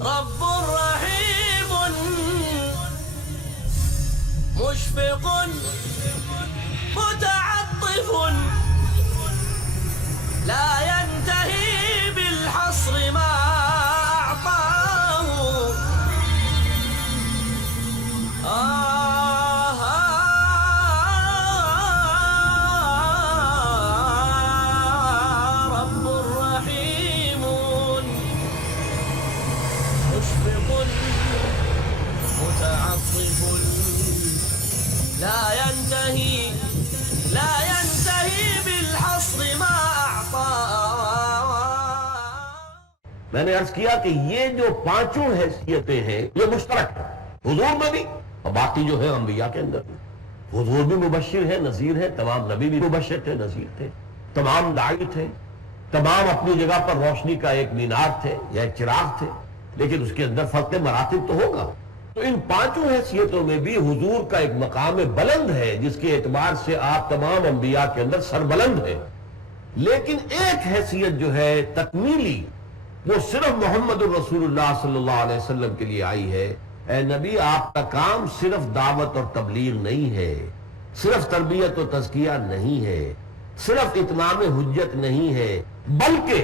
رب رحيم مشفق متعطف لا ينتهي بالحصر ما أعطاه رب رحيم مشفق متعطف لا ينتهي بالحصر ما أعطى. میں نے عرض کیا کہ یہ جو پانچوں حیثیتیں ہیں یہ مشترک ہیں حضور میں بھی اور باقی جو ہے انبیاء کے اندر بھی. حضور بھی مبشر ہے، نذیر ہے، تمام نبی بھی مبشر تھے، نذیر تھے، تمام داعی تھے، تمام اپنی جگہ پر روشنی کا ایک مینار تھے یا ایک چراغ تھے، لیکن اس کے اندر فرق مراتب تو ہوگا. تو ان پانچوں حیثیتوں میں بھی حضور کا ایک مقام بلند ہے جس کے اعتبار سے آپ تمام انبیاء کے اندر سربلند ہیں. لیکن ایک حیثیت جو ہے تکمیلی وہ صرف محمد الرسول اللہ صلی اللہ علیہ وسلم کے لیے آئی ہے. اے نبی، آپ کا کام صرف دعوت اور تبلیغ نہیں ہے، صرف تربیت و تزکیہ نہیں ہے، صرف اتمام حجت نہیں ہے، بلکہ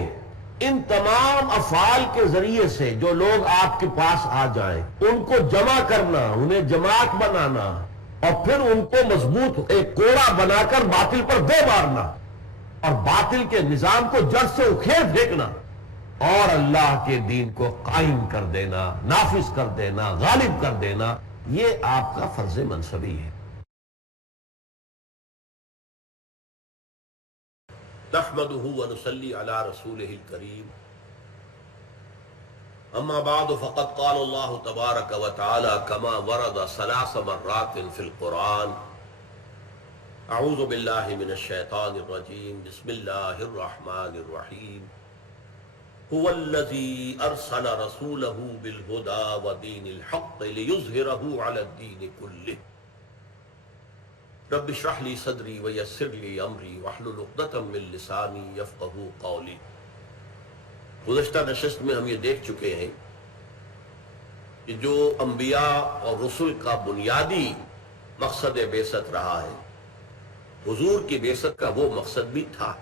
ان تمام افعال کے ذریعے سے جو لوگ آپ کے پاس آ جائیں ان کو جمع کرنا، انہیں جماعت بنانا اور پھر ان کو مضبوط ایک کوڑا بنا کر باطل پر دے مارنا اور باطل کے نظام کو جڑ سے اکھیڑ پھینکنا اور اللہ کے دین کو قائم کر دینا، نافذ کر دینا، غالب کر دینا، یہ آپ کا فرض منصبی ہے. نحمده ونصلي على رسوله الكريم. اما بعد فقد قال الله تبارك وتعالى كما ورد 3 مرات في القرآن. اعوذ بالله من الشيطان الرجيم. بسم الله الرحمن الرحيم. هو الذي أرسل رسوله بالهدى ودين الحق ليظهره على الدين كله. رب اشرح لي صدري ويسر لي أمري واحلل عقدة من لساني يفقهوا قولي. گزشتہ نشست میں ہم یہ دیکھ چکے ہیں کہ جو انبیاء اور رسل کا بنیادی مقصد بعثت رہا ہے، حضور کی بعثت کا وہ مقصد بھی تھا.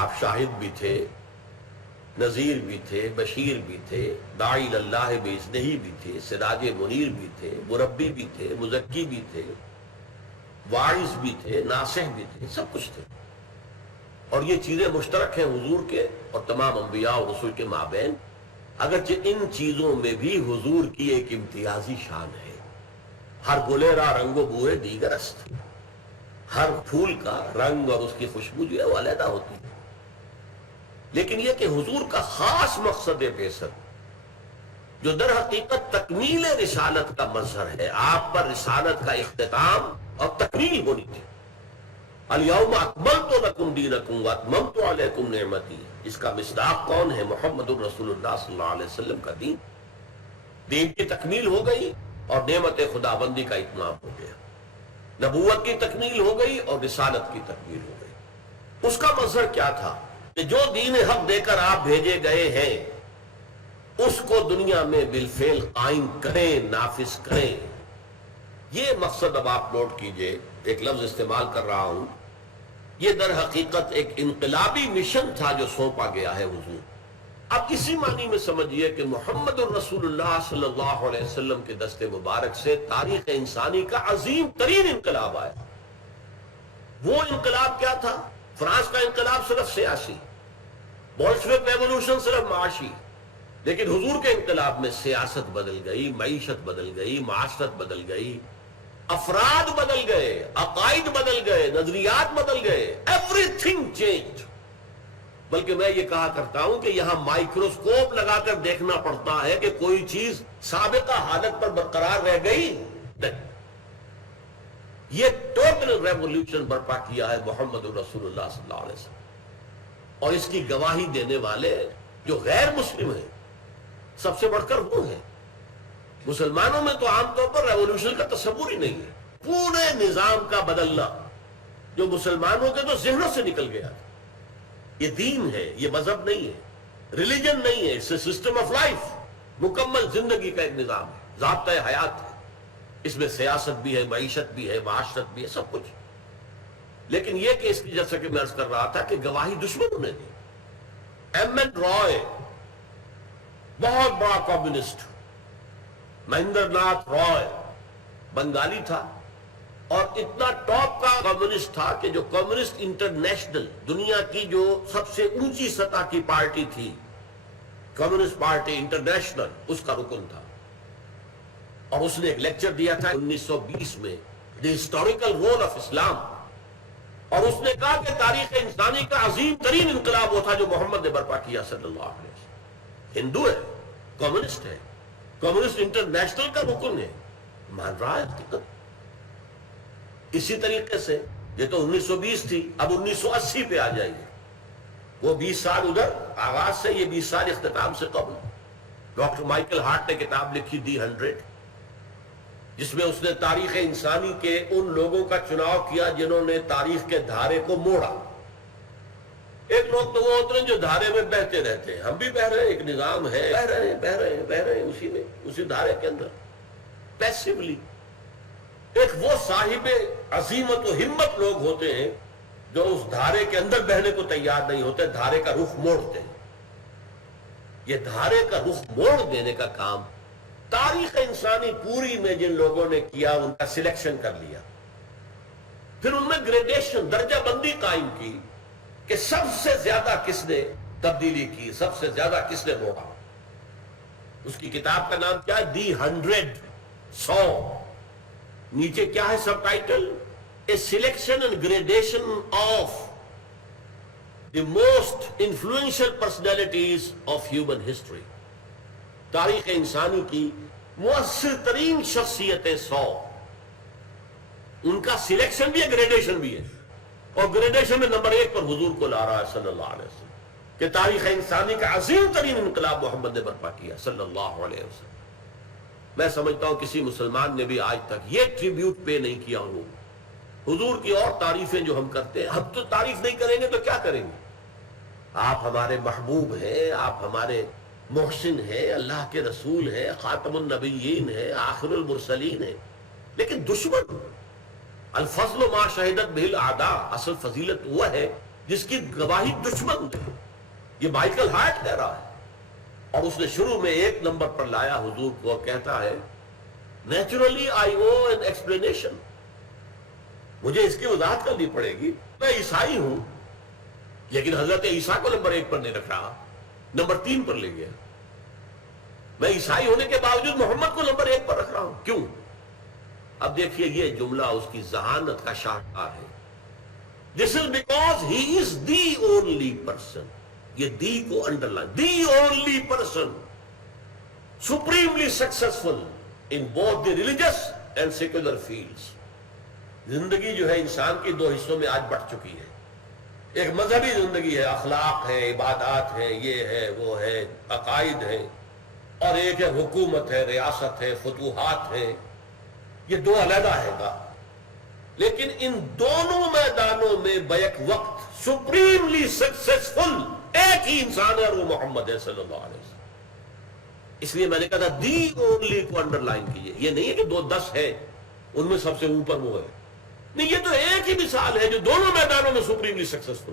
آپ شاہد بھی تھے، نذیر بھی تھے، بشیر بھی تھے، داعی اللہ باذنہ بھی تھے، سراج منیر بھی تھے، مربی بھی تھے، مزکی بھی تھے، واعظ بھی تھے، ناصح بھی تھے، سب کچھ تھے. اور یہ چیزیں مشترک ہیں حضور کے اور تمام انبیاء اور رسول کے مابین، اگرچہ ان چیزوں میں بھی حضور کی ایک امتیازی شان ہے. ہر گلیرا رنگ و بوئے دیگر است، ہر پھول کا رنگ اور اس کی خوشبو جو ہے وہ علیحدہ ہوتی ہے. لیکن یہ کہ حضور کا خاص مقصد بعثت جو در حقیقت تکمیل رسالت کا مظہر ہے، آپ پر رسالت کا اختتام اور تکمیل ہونی تھی. الیوم اکملت لکم دینکم واتممت علیکم نعمتی. اس کا مصداق کون ہے؟ محمد الرسول اللہ صلی اللہ علیہ وسلم کا دین. دین کی تکمیل ہو گئی اور نعمت خداوندی کا اتمام ہو گیا. نبوت کی تکمیل ہو گئی اور رسالت کی تکمیل ہو گئی. اس کا مظہر کیا تھا کہ جو دین حق دے کر آپ بھیجے گئے ہیں اس کو دنیا میں بالفعل قائم کریں، نافذ کریں. یہ مقصد اب آپ نوٹ کیجئے، ایک لفظ استعمال کر رہا ہوں، یہ در حقیقت ایک انقلابی مشن تھا جو سونپا گیا ہے حضور. اب اسی معنی میں سمجھیے کہ محمد الرسول اللہ صلی اللہ علیہ وسلم کے دست مبارک سے تاریخ انسانی کا عظیم ترین انقلاب آیا. وہ انقلاب کیا تھا؟ فرانس کا انقلاب صرف سیاسی، بولشوک ریولوشن صرف معاشی، لیکن حضور کے انقلاب میں سیاست بدل گئی، معیشت بدل گئی، معاشرت بدل گئی، افراد بدل گئے، عقائد بدل گئے، نظریات بدل گئے، ایوری تھنگ چینج. بلکہ میں یہ کہا کرتا ہوں کہ یہاں مائکروسکوپ لگا کر دیکھنا پڑتا ہے کہ کوئی چیز سابقہ حالت پر برقرار رہ گئی نہیں. یہ ٹوٹل ریولوشن برپا کیا ہے محمد الرسول اللہ صلی اللہ علیہ وسلم. اور اس کی گواہی دینے والے جو غیر مسلم ہیں سب سے بڑھ کر وہ ہیں. مسلمانوں میں تو عام طور پر ریولوشن کا تصور ہی نہیں ہے. پورے نظام کا بدلنا جو مسلمانوں کے تو ذہنوں سے نکل گیا. یہ دین ہے، یہ مذہب نہیں ہے. ریلیجن نہیں ہے، اس سے سسٹم آف لائف، مکمل زندگی کا ایک نظام ہے، ضابطۂ حیات ہے، اس میں سیاست بھی ہے، معیشت بھی ہے، معاشرت بھی ہے، سب کچھ۔ لیکن یہ کہ اس کی جیسا کہ میں عرض کر رہا تھا کہ گواہی دشمنوں نے دی۔ ایم این رائے بہت بڑا کمیونسٹ، مہندر ناتھ رائے بنگالی تھا، اور اتنا ٹاپ کا کمیونسٹ تھا کہ جو کمیونسٹ انٹرنیشنل، دنیا کی جو سب سے اونچی سطح کی پارٹی تھی، کمیونسٹ پارٹی انٹرنیشنل، اس کا رکن تھا۔ اور اس نے ایک لیکچر دیا تھا 1920 میں، دی ہسٹوریکل رول آف اسلام، اور اس نے کہا کہ تاریخ انسانی کا عظیم ترین انقلاب وہ تھا جو محمد نے برپا کیا صلی اللہ علیہ وسلم۔ ہندو ہے، کمیونسٹ ہے، کمیونسٹ انٹرنیشنل کا رکن ہے، مان رہا ہے حقیقت۔ اسی طریقے سے یہ تو 1920 تھی، اب 1980 پہ آ جائیے، وہ 20 سال ادھر آغاز سے، یہ 20 سال اختتام سے قبل۔ ڈاکٹر مائیکل ہارٹ نے کتاب لکھی دی 100، جس میں اس نے تاریخ انسانی کے ان لوگوں کا چناؤ کیا جنہوں نے تاریخ کے دھارے کو موڑا۔ ایک لوگ تو وہ ہوتے ہیں جو دھارے میں بہتے رہتے ہیں، ہم بھی بہ رہے ہیں، ایک نظام ہے، بہ رہے ہیں اسی میں، اسی دھارے کے اندر پیسیولی۔ ایک وہ صاحب عظیمت و ہمت لوگ ہوتے ہیں جو اس دھارے کے اندر بہنے کو تیار نہیں ہوتے، دھارے کا رخ موڑتے ہیں۔ یہ دھارے کا رخ موڑ دینے کا کام تاریخ انسانی پوری میں جن لوگوں نے کیا، ان کا سلیکشن کر لیا، پھر ان میں گریڈیشن، درجہ بندی قائم کی کہ سب سے زیادہ کس نے تبدیلی کی، سب سے زیادہ کس نے موڑا۔ اس کی کتاب کا نام کیا ہے؟ دی 100، 100۔ نیچے کیا ہے subtitle? A selection and gradation of the most influential personalities of human history. تاریخ انسانی کی مؤثر ترین شخصیتیں 100، ان کا سلیکشن بھی ہے، گریڈیشن بھی ہے، اور گریڈیشن میں نمبر 1 پر حضور کو لا رہا ہے صلی اللہ علیہ وسلم، کہ تاریخ انسانی کا عظیم ترین انقلاب محمد نے برپا کیا صلی اللہ علیہ وسلم۔ میں سمجھتا ہوں کسی مسلمان نے بھی آج تک یہ ٹریبیوٹ پے نہیں کیا ہو حضور کی، اور تعریفیں جو ہم کرتے ہیں، ہم تو تعریف نہیں کریں گے تو کیا کریں گے؟ آپ ہمارے محبوب ہیں، آپ ہمارے محسن ہیں، اللہ کے رسول ہیں، خاتم النبیین ہیں، آخر المرسلین ہیں، لیکن دشمن، الفضل ما شہدت بہ الاعداء، اصل فضیلت وہ ہے جس کی گواہی دشمن دے۔ یہ مائیکل ہارٹ کہہ رہا ہے، اور اس نے شروع میں 1 نمبر پر لایا حضور کو، کہتا ہے naturally I O an explanation, مجھے اس کی وضاحت کرنی پڑے گی، میں عیسائی ہوں، لیکن حضرت عیسیٰ کو نمبر 1 پر نہیں رکھ رہا، نمبر 3 پر لے گیا۔ میں عیسائی ہونے کے باوجود محمد کو نمبر 1 پر رکھ رہا ہوں، کیوں؟ اب دیکھیے یہ جملہ اس کی ذہانت کا شاہکار ہے۔ This is because he is the only person، یہ دی کو under line, the only person supremely successful in both the religious and secular fields۔ زندگی جو ہے انسان کی 2 حصوں میں آج بٹ چکی ہے، ایک مذہبی زندگی ہے، اخلاق ہے، عبادات ہیں، یہ ہے وہ ہے، عقائد ہیں، اور ایک ہے حکومت ہے، ریاست ہے، فتوحات ہیں، یہ 2 علیحدہ ہے گا۔ لیکن ان دونوں میدانوں میں بیک وقت سپریملی سکسیسفل ایک ہی انسان ہے، اور وہ محمد ہے صلی اللہ علیہ وسلم۔ اس لیے میں نے کہا تھا دی اونلی کو انڈر لائن کیجئے، یہ نہیں ہے کہ 2-10 ہے، ان میں سب سے اوپر وہ ہے، نہیں، یہ تو ایک ہی مثال ہے جو دونوں میدانوں میں سپریملی سکسیسفل۔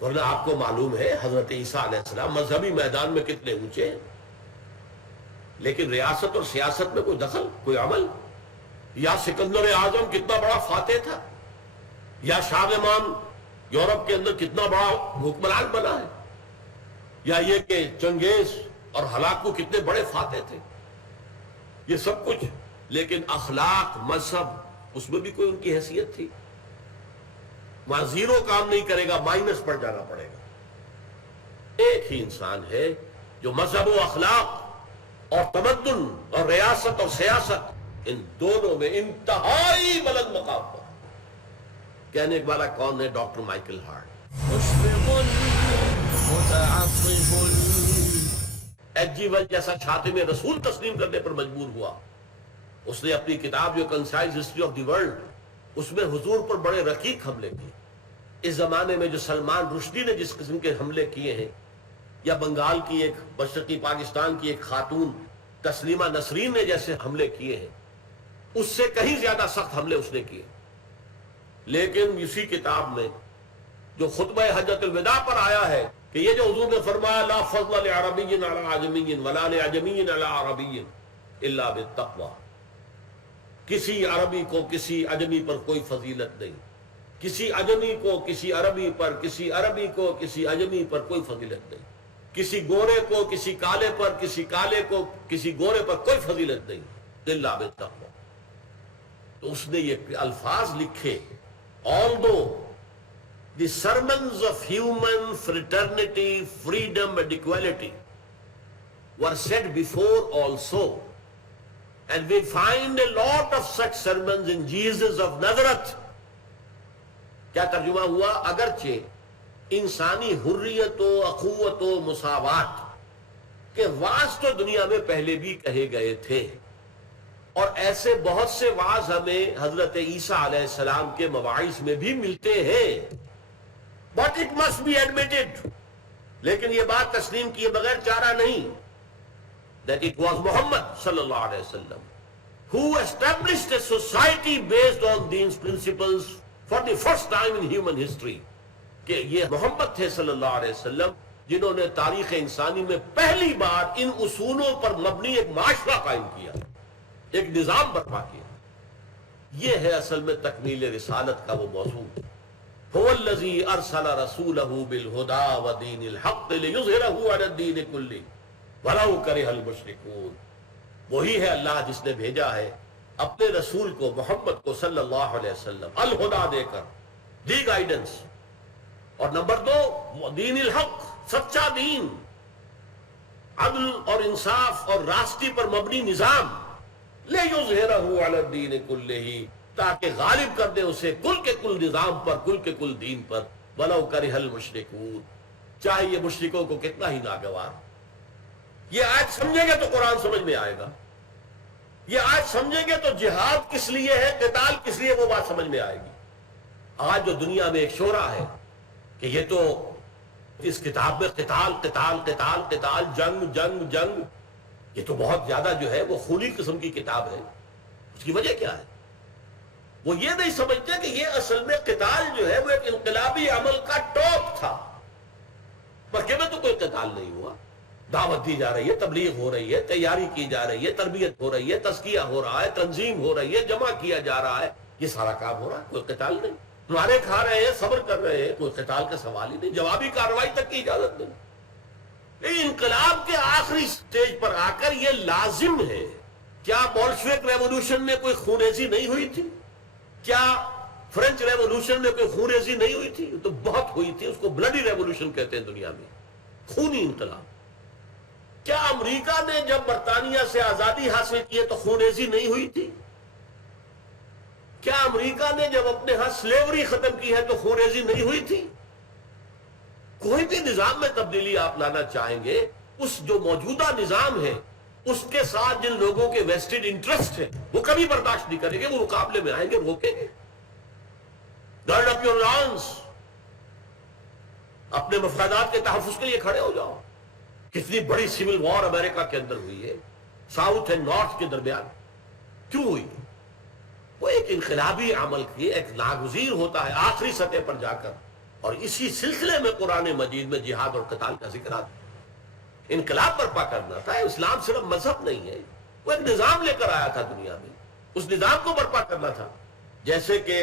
ورنہ آپ کو معلوم ہے حضرت عیسیٰ علیہ السلام مذہبی میدان میں کتنے اونچے ہیں، لیکن ریاست اور سیاست میں کوئی دخل، کوئی عمل۔ یا سکندر اعظم کتنا بڑا فاتح تھا، یا شارلمان یورپ کے اندر کتنا بڑا حکمران بنا ہے، یا یہ کہ چنگیز اور ہلاکو کتنے بڑے فاتح تھے، یہ سب کچھ، لیکن اخلاق، مذہب، اس میں بھی کوئی ان کی حیثیت تھی؟ وہاں 0 کام نہیں کرے گا، مائنس پر جانا پڑے گا۔ ایک ہی انسان ہے جو مذہب و اخلاق اور تمدن اور ریاست اور سیاست، ان دونوں میں انتہائی بلند مقام پر۔ کہنے والا کون ہے؟ Doctor Michael Hart. مشفق متعطف، ایچ جی ویلز جیسا چھاتے میں رسول تسلیم کرنے پر مجبور ہوا۔ اس نے اپنی کتاب جو concise history of the world, اس میں حضور پر بڑے رقیق حملے کیے۔ اس زمانے میں جو سلمان رشدی نے جس قسم کے حملے کیے ہیں، یا بنگال کی ایک مشرقی پاکستان کی ایک خاتون تسلیمہ نسرین نے جیسے حملے کیے ہیں، اس سے کہیں زیادہ سخت حملے اس نے کیے. لیکن اسی کتاب میں جو خطبہ حجۃ الوداع پر آیا ہے کہ یہ جو حضور نے فرمایا لا فضل لعربی علی عجمی ولا لعجمی علی عربی الا بالتقوی، کسی عربی کو کسی عجمی پر کوئی فضیلت نہیں، کسی عجمی کو کسی عربی پر، کسی عربی کو کسی عجمی پر کوئی فضیلت نہیں، کسی گورے کو کسی کالے پر، کسی کالے کو کسی گورے پر کوئی فضیلت نہیں الا بالتقوی. تو اس نے یہ الفاظ لکھے، although the sermons of human fraternity, freedom and equality were said before also, and we find a lot of such sermons in Jesus of Nazareth. کیا ترجمہ ہوا؟ اگرچہ انسانی حریت و اخوت و مساوات کے واعظ تو دنیا میں پہلے بھی کہے گئے تھے، اور ایسے بہت سے واعظ ہمیں حضرت عیسیٰ علیہ السلام کے مواعظ میں بھی ملتے ہیں، but it must be admitted، لیکن یہ بات تسلیم کیے بغیر چارہ نہیں، that it was Muhammad صلی اللہ علیہ وسلم who established a society based on these principles for the first time in human history، کہ یہ محمد تھے صلی اللہ علیہ وسلم جنہوں نے تاریخ انسانی میں پہلی بار ان اصولوں پر مبنی ایک معاشرہ قائم کیا، ایک نظام برپا کیا. یہ ہے اصل میں تکمیل رسالت کا وہ موضوع. هو الذی ارسل رسولہ بالہدی ودین الحق لیظہرہ علی الدین کلہ ولو کرہ المشرکون. وہی ہے اللہ جس نے بھیجا ہے اپنے رسول کو، محمد کو صلی اللہ علیہ وسلم، الہدا دے کر، دی گائیڈنس، اور نمبر 2 دین الحق، سچا دین، عدل اور انصاف اور راستی پر مبنی نظام، لیظہرہ علی الدین کلہ، تاکہ غالب کر دے اسے کل کے کل نظام پر، کل کے کل دین پر، ولو کرہ المشرکون، چاہے یہ مشرکوں کو کتنا ہی ناگوار. یہ آیت سمجھیں گے تو قرآن سمجھ میں آئے گا، یہ آیت سمجھیں گے تو جہاد کس لیے ہے، قتال کس لیے، وہ بات سمجھ میں آئے گی. آج جو دنیا میں ایک شورا ہے کہ یہ تو اس کتاب میں قتال قتال قتال قتال، جنگ جنگ جنگ، یہ تو بہت زیادہ جو ہے وہ خونی قسم کی کتاب ہے. اس کی وجہ کیا ہے؟ وہ یہ نہیں سمجھتے کہ یہ اصل میں قتال جو ہے وہ ایک انقلابی عمل کا ٹاپ تھا. مکے میں تو کوئی قتال نہیں ہوا، دعوت دی جا رہی ہے، تبلیغ ہو رہی ہے، تیاری کی جا رہی ہے، تربیت ہو رہی ہے، تزکیہ ہو رہا ہے، تنظیم ہو رہی ہے، جمع کیا جا رہا ہے، یہ سارا کام ہو رہا ہے، کوئی قتال نہیں. مارے کھا رہے ہیں، صبر کر رہے ہیں، کوئی قتال کا سوال ہی نہیں، جوابی کارروائی تک کی اجازت نہیں. انقلاب کے آخری سٹیج پر آ کر یہ لازم ہے. کیا بولشوک ریولوشن میں کوئی خونریزی نہیں ہوئی تھی؟ کیا فرینچ ریولوشن میں کوئی خونریزی نہیں ہوئی تھی؟ تو بہت ہوئی تھی، اس کو بلڈی ریولوشن کہتے ہیں دنیا میں، خونی انقلاب. کیا امریکہ نے جب برطانیہ سے آزادی حاصل کی ہے تو خونریزی نہیں ہوئی تھی؟ کیا امریکہ نے جب اپنے ہاں سلیوری ختم کی ہے تو خونریزی نہیں ہوئی تھی؟ کوئی بھی نظام میں تبدیلی آپ لانا چاہیں گے، اس جو موجودہ نظام ہے اس کے ساتھ جن لوگوں کے ویسٹڈ انٹرسٹ ہے وہ کبھی برداشت نہیں کریں گے، وہ مقابلے میں آئیں گے، روکیں گے. گارڈ اپ یور لانس، اپنے مفادات کے تحفظ کے لیے کھڑے ہو جاؤ. کتنی بڑی سول وار امریکہ کے اندر ہوئی ہے، ساؤتھ اینڈ نارتھ کے درمیان. کیوں ہوئی؟ وہ ایک انقلابی عمل کی ایک ناگزیر ہوتا ہے آخری سطح پر جا کر، اور اسی سلسلے میں قرآن مجید میں جہاد اور قتال کا ذکر آتا ہے. انقلاب برپا کرنا تھا. اسلام صرف مذہب نہیں ہے، وہ ایک نظام لے کر آیا تھا دنیا میں، اس نظام کو برپا کرنا تھا. جیسے کہ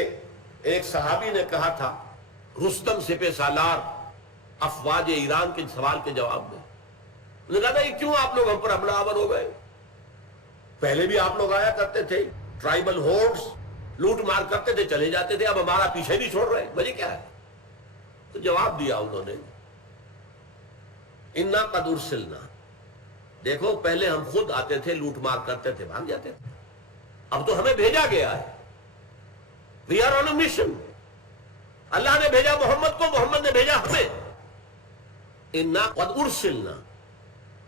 ایک صحابی نے کہا تھا رستم سپہ سالار افواج ایران کے سوال کے جواب میں، انہوں نے کہا تھا یہ کیوں آپ لوگ ہم پر حملہ آور ہو گئے؟ پہلے بھی آپ لوگ آیا کرتے تھے، ٹرائبل ہورڈز لوٹ مار کرتے تھے، چلے جاتے تھے، اب ہمارا پیچھے نہیں چھوڑ رہے، وجہ کیا ہے؟ تو جواب دیا انہوں نے انا قد ارسلنا، دیکھو پہلے ہم خود آتے تھے، لوٹ مار کرتے تھے، بھاگ جاتے تھے، اب تو ہمیں بھیجا گیا ہے. We are on a mission. اللہ نے بھیجا محمد کو، محمد نے بھیجا ہمیں. انا قد ارسلنا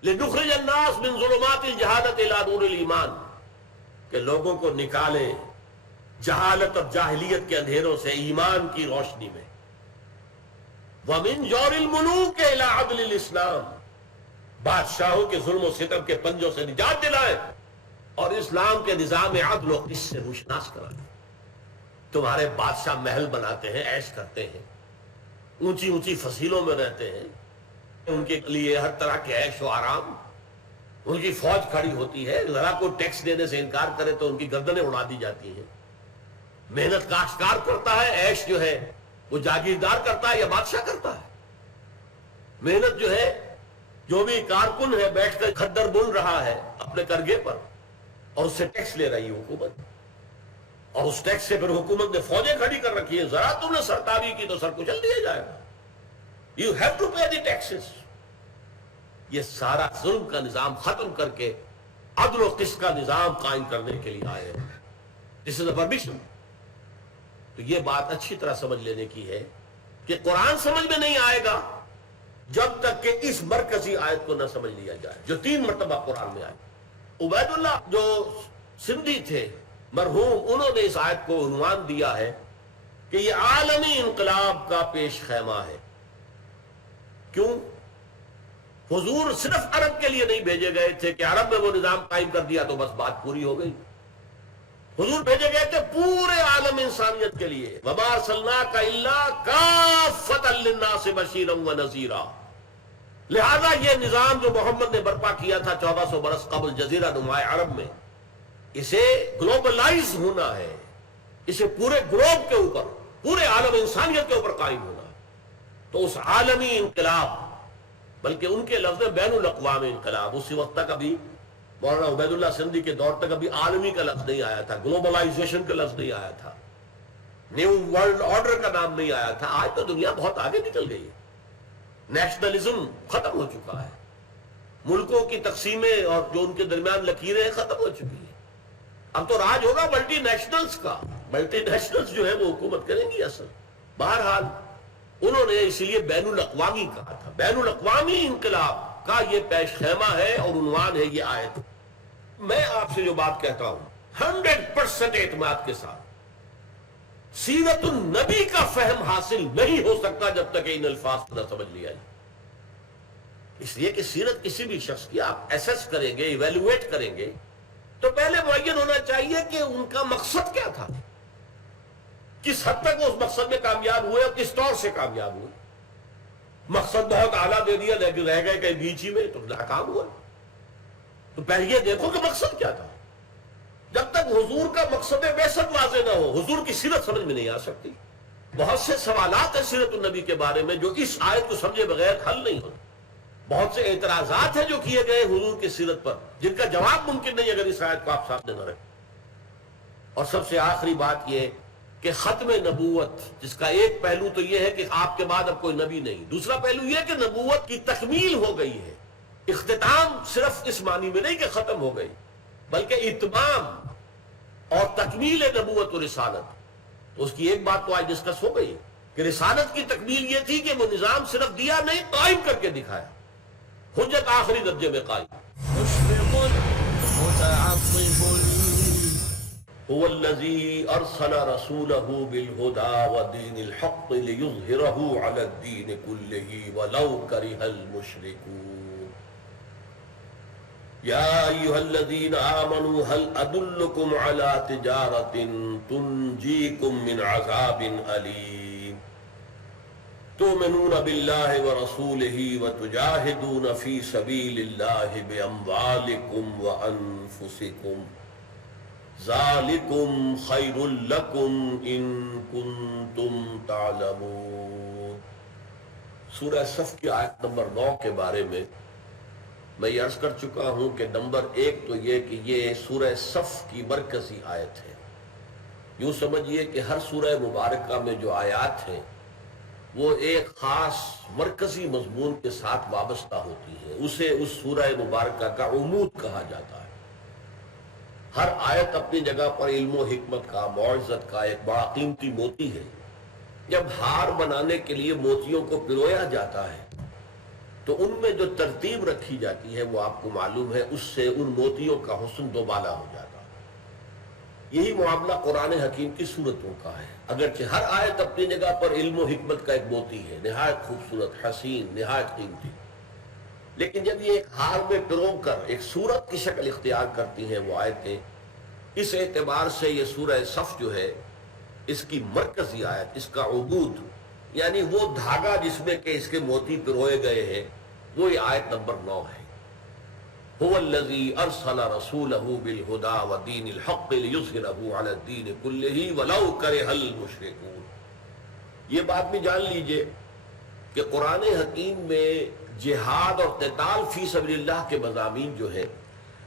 لنخرج الناس من ظلمات الجہالت الى نور الایمان، کہ لوگوں کو نکالیں جہالت اور جاہلیت کے اندھیروں سے ایمان کی روشنی میں. وَمِن جَوْرِ الْمُلُوكِ إِلَىٰ عَدْلِ الْإِسْلَامِ، بادشاہوں کے ظلم و ستم کے پنجوں سے نجات دلائیں اور اسلام کے نظام عدل و قسط سے روشناس کرائیں۔ تمہارے بادشاہ محل بناتے ہیں، عیش کرتے ہیں، اونچی اونچی فصیلوں میں رہتے ہیں، ان کے لیے ہر طرح کے عیش و آرام، ان کی فوج کھڑی ہوتی ہے، ذرا کو ٹیکس دینے سے انکار کرے تو ان کی گردنیں اڑا دی جاتی ہیں۔ محنت کاشتکار کرتا ہے، عیش جو ہے وہ جاگیردار کرتا ہے یا بادشاہ کرتا ہے؟ محنت جو ہے، جو بھی کارکن ہے بیٹھ کر کھدر بن رہا ہے اپنے کرگے پر اور اس سے ٹیکس لے رہی ہے حکومت، اور اس ٹیکس سے پھر حکومت نے فوجیں کھڑی کر رکھی ہیں، ذرا تم نے سرتابی کی تو سر کچل دیا جائے گا۔ You have to pay the taxes۔ یہ سارا ظلم کا نظام ختم کر کے عدل و قسط کا نظام قائم کرنے کے لیے آئے ہیں۔ This is a permission۔ تو یہ بات اچھی طرح سمجھ لینے کی ہے کہ قرآن سمجھ میں نہیں آئے گا جب تک کہ اس مرکزی آیت کو نہ سمجھ لیا جائے جو 3 مرتبہ قرآن میں آئی۔ عبید اللہ جو سندھی تھے مرحوم، انہوں نے اس آیت کو عنوان دیا ہے کہ یہ عالمی انقلاب کا پیش خیمہ ہے۔ کیوں؟ حضور صرف عرب کے لیے نہیں بھیجے گئے تھے کہ عرب میں وہ نظام قائم کر دیا تو بس بات پوری ہو گئی۔ حضور بھیجے گئے تھے پورے عالم انسانیت کے لیے۔ وَمَا أَرْسَلْنَاكَ إِلَّا كَافَّةً لِلنَّاسِ بَشِيرًا وَنَذِيرًا۔ لہذا یہ نظام جو محمد نے برپا کیا تھا 1400 برس قبل جزیرہ نمائے عرب میں، اسے گلوبلائز ہونا ہے، اسے پورے گلوب کے اوپر، پورے عالم انسانیت کے اوپر قائم ہونا ہے۔ تو اس عالمی انقلاب، بلکہ ان کے لفظ بین الاقوامی انقلاب، اسی وقت تک ابھی مولانا عبید اللہ سندھی کے دور تک ابھی عالمی کا لفظ نہیں آیا تھا، گلوبلائزیشن کا لفظ نہیں آیا تھا، نیو ورلڈ آرڈر کا نام نہیں آیا تھا۔ آج تو دنیا بہت آگے نکل گئی ہے، نیشنلزم ختم ہو چکا ہے، ملکوں کی تقسیمیں اور جو ان کے درمیان لکیریں ختم ہو چکی ہیں۔ اب تو راج ہوگا ملٹی نیشنلز کا، ملٹی نیشنلز جو ہے وہ حکومت کریں گی اصل۔ بہرحال انہوں نے اسی لیے بین الاقوامی کہا تھا، بین الاقوامی انقلاب کا یہ پیش خیمہ ہے اور عنوان ہے یہ آیت۔ میں آپ سے جو بات کہتا ہوں 100% اعتماد کے ساتھ، سیرت النبی کا فہم حاصل نہیں ہو سکتا جب تک ان الفاظ کو نہ سمجھ لیا جائے۔ اس لیے کہ سیرت کسی بھی شخص کی آپ ایسیس کریں گے، ایویلویٹ کریں گے، تو پہلے معین ہونا چاہیے کہ ان کا مقصد کیا تھا، کس حد تک وہ اس مقصد میں کامیاب ہوئے اور کس طور سے کامیاب ہوئے۔ مقصد بہت اعلیٰ دے دیا لیکن رہ گئے کہیں بیچ ہی میں تو ناکام ہوا۔ تو پہلے یہ دیکھو کہ مقصد کیا تھا۔ جب تک حضور کا مقصد بعثت واضح نہ ہو، حضور کی سیرت سمجھ میں نہیں آ سکتی۔ بہت سے سوالات ہیں سیرت النبی کے بارے میں جو اس آیت کو سمجھے بغیر حل نہیں ہوتے۔ بہت سے اعتراضات ہیں جو کیے گئے حضور کی سیرت پر، جن کا جواب ممکن نہیں اگر اس آیت کو آپ سامنے نہ رکھیں۔ اور سب سے آخری بات یہ کہ ختم نبوت، جس کا ایک پہلو تو یہ ہے کہ آپ کے بعد اب کوئی نبی نہیں، دوسرا پہلو یہ کہ نبوت کی تکمیل ہو گئی ہے۔ اختتام صرف اس معنی میں نہیں کہ ختم ہو گئی، بلکہ اتمام اور تکمیل نبوت و رسالت۔ تو اس کی ایک بات تو آج ڈسکس ہو گئی کہ رسالت کی تکمیل یہ تھی کہ وہ نظام صرف دیا نہیں، قائم کر کے دکھایا، حجت آخری درجے میں قائم۔ مشفق متعطف هو الذي أرسل رسوله بالهدى ودين الحق ليظهره على الدين كله ولو كره المشركون يا أيها الذين آمنوا هل أدلكم على تجارة تنجيكم من عذاب أليم تؤمنون بالله ورسوله وتجاهدون في سبيل الله بأموالكم وأنفسكم ذالکم خیر لکم ان کنتم تعلمون۔ سورہ صف کی آیت نمبر 9 کے بارے میں میں یہ عرض کر چکا ہوں کہ نمبر 1 تو یہ کہ یہ سورہ صف کی مرکزی آیت ہے۔ یوں سمجھیے کہ ہر سورہ مبارکہ میں جو آیات ہیں وہ ایک خاص مرکزی مضمون کے ساتھ وابستہ ہوتی ہے، اسے اس سورہ مبارکہ کا عمود کہا جاتا ہے۔ ہر آیت اپنی جگہ پر علم و حکمت کا، معزت کا ایک بڑا قیمتی موتی ہے۔ جب ہار بنانے کے لیے موتیوں کو پرویا جاتا ہے تو ان میں جو ترتیب رکھی جاتی ہے وہ آپ کو معلوم ہے، اس سے ان موتیوں کا حسن دوبالا ہو جاتا ہے۔ یہی معاملہ قرآن حکیم کی صورتوں کا ہے، اگرچہ ہر آیت اپنی جگہ پر علم و حکمت کا ایک موتی ہے، نہایت خوبصورت، حسین، نہایت قیمتی، لیکن جب یہ ایک ہار میں پرو کر ایک صورت کی شکل اختیار کرتی ہیں وہ آیتیں، اس اعتبار سے یہ سورہ صف جو ہے اس کی مرکزی آیت، اس کا عبود یعنی وہ دھاگا جس میں کہ اس کے موتی پروئے گئے ہیں، وہ یہ آیت نمبر 9 ہے۔ هو الذی ارسل رسولہ بالہدی ودین الحق لیظہرہ علی الدین کلہ ولو کرہ المشرکون۔ یہ بات بھی جان لیجئے کہ قرآن حکیم میں جہاد اور قتال فی سبیل اللہ کے مضامین جو ہیں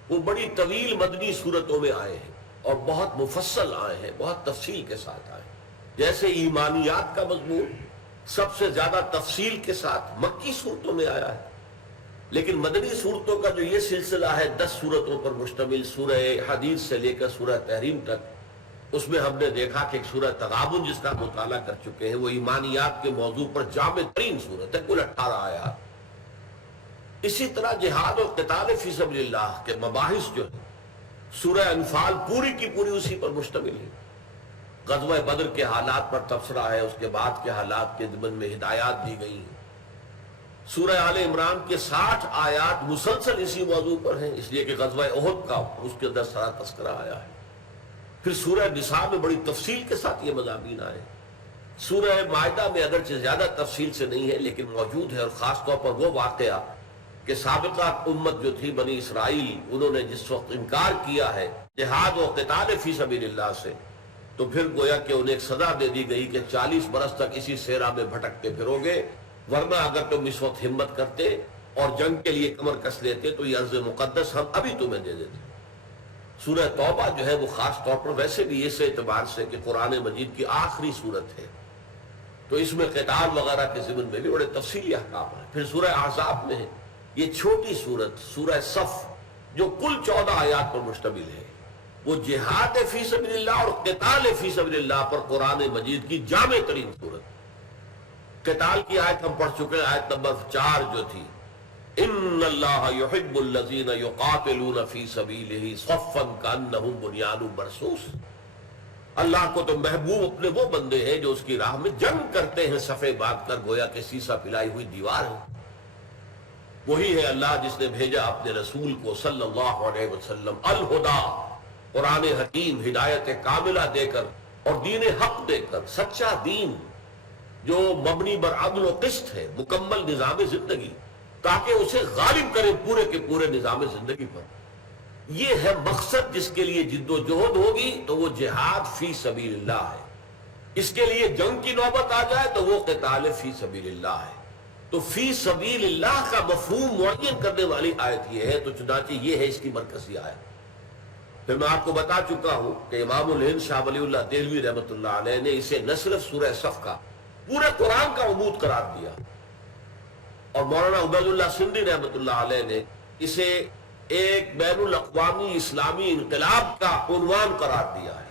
وہ بڑی طویل مدنی صورتوں میں آئے ہیں اور بہت مفصل آئے ہیں، بہت تفصیل کے ساتھ آئے ہیں۔ جیسے ایمانیات کا مضمون سب سے زیادہ تفصیل کے ساتھ مکی صورتوں میں آیا ہے، لیکن مدنی صورتوں کا جو یہ سلسلہ ہے 10 صورتوں پر مشتمل، سورہ حدید سے لے کر سورہ تحریم تک، اس میں ہم نے دیکھا کہ ایک سورہ تغابن جس کا مطالعہ کر چکے ہیں وہ ایمانیات کے موضوع پر جامع ترین صورت ہے، کل 18 آیات۔ اسی طرح جہاد اور قتال فی سبیل اللہ کے مباحث جو ہیں سورہ انفال پوری کی پوری اسی پر مشتمل ہے۔ غزوہ بدر کے حالات پر تبصرہ ہے، اس کے بعد کے حالات کے ضمن میں ہدایات دی گئی ہیں۔ سورہ آل عمران کے 60 آیات مسلسل اسی موضوع پر ہیں، اس لیے کہ غزوہ احد کا اس کے اندر سارا تذکرہ آیا ہے۔ پھر سورہ نساء میں بڑی تفصیل کے ساتھ یہ مضامین آئے۔ سورہ مائدہ میں اگرچہ زیادہ تفصیل سے نہیں ہے لیکن موجود ہے، اور خاص طور پر وہ واقعہ کہ سابقہ امت جو تھی بنی اسرائیل، انہوں نے جس وقت انکار کیا ہے جہاد و قتال فی سبیل اللہ سے، تو پھر گویا کہ انہیں ایک سزا دے دی گئی کہ 40 برس تک اسی صحرا میں بھٹکتے پھرو گے، ورنہ اگر تم اس وقت ہمت کرتے اور جنگ کے لیے کمر کس لیتے تو یہ ارض مقدس ہم ابھی تمہیں دے دیتے۔ سورہ توبہ جو ہے وہ خاص طور پر ویسے بھی اس اعتبار سے کہ قرآن مجید کی آخری سورت ہے تو اس میں قتال وغیرہ کے ضمن میں بھی بڑے تفصیلی احکام ہیں۔ پھر سورہ احزاب میں ہے یہ چھوٹی سورت سورہ صف جو کل 14 آیات پر مشتمل ہے، وہ جہاد فی سبیل اللہ اور قتال فی سبیل اللہ پر قرآن مجید کی جامع ترین سورت۔ قتال کی آیت ہم پڑھ چکے ہیں، آیت نمبر 4 جو تھی، ان اللہ یحب الذین یقاتلون فی سبیلہ صفا کانہم بنیان مرصوص۔ اللہ کو تو محبوب اپنے وہ بندے ہیں جو اس کی راہ میں جنگ کرتے ہیں صفے باندھ کر، گویا کہ سیسا پھیلائی ہوئی دیوار ہے۔ وہی ہے اللہ جس نے بھیجا اپنے رسول کو صلی اللہ علیہ وسلم الہدا، قرآن حکیم ہدایت کاملہ دے کر اور دین حق دے کر، سچا دین جو مبنی بر عدل و قسط ہے، مکمل نظام زندگی، تاکہ اسے غالب کرے پورے کے پورے نظام زندگی پر۔ یہ ہے مقصد جس کے لیے جد و جہد ہوگی تو وہ جہاد فی سبیل اللہ ہے، اس کے لیے جنگ کی نوبت آ جائے تو وہ قتال فی سبیل اللہ ہے۔ تو فی سبیل اللہ کا مفہوم معین کرنے والی آیت یہ ہے، تو چنانچہ یہ ہے اس کی مرکزی آیت۔ پھر میں آپ کو بتا چکا ہوں کہ امام الہند شاہ ولی اللہ دہلوی رحمۃ اللہ علیہ نے اسے نہ صرف سورہ صف کا پورے قرآن کا عمود قرار دیا، اور مولانا عبید اللہ سندھی رحمۃ اللہ علیہ نے اسے ایک بین الاقوامی اسلامی انقلاب کا عنوان قرار دیا ہے۔